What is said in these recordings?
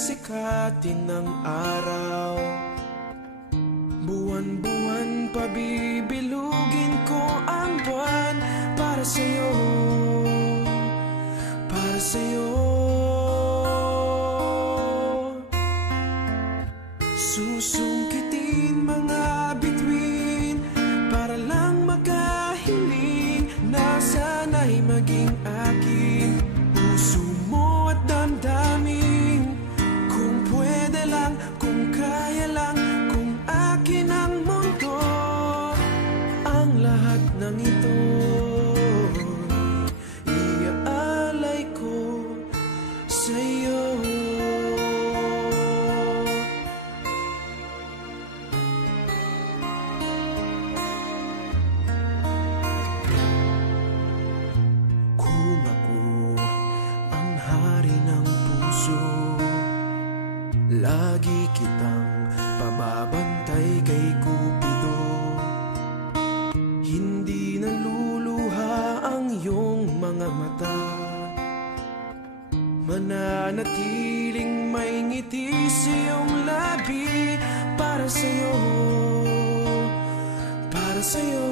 sikatin ng araw. Buwan-buwan pabibilugin ko ang buwan para sa'yo, para sa'yo. Susungkitin mga bituin para lang makahiling na sana'y maging akin. Puso mo at damdamin, kung pwede lang, kung kaya lang, kung akin ang mundo. Ang lahat ng ito iaalay ko sa'yo. Kung ako ang hari ng puso, lagi kitang pababantay kay Cupido. Hindi naluluha ang iyong mga mata, mananatiling may ngiti sa iyong labi. Para sa'yo, para sa'yo.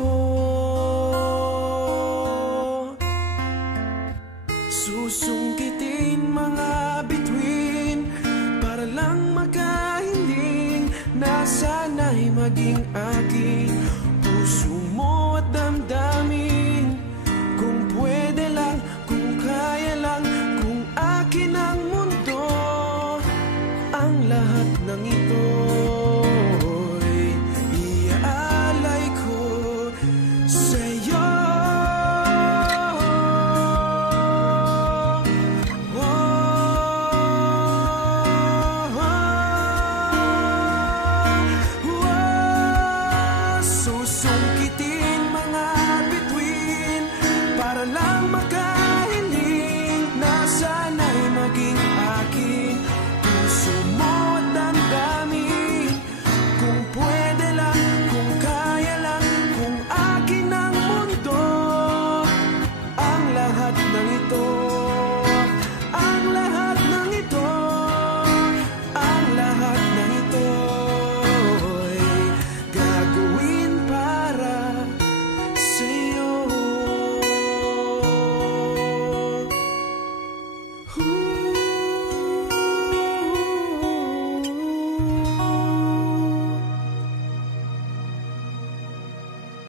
Susungkitin mga bituin para lang makahiling na sana'y maging akin. Puso mo at damdamin,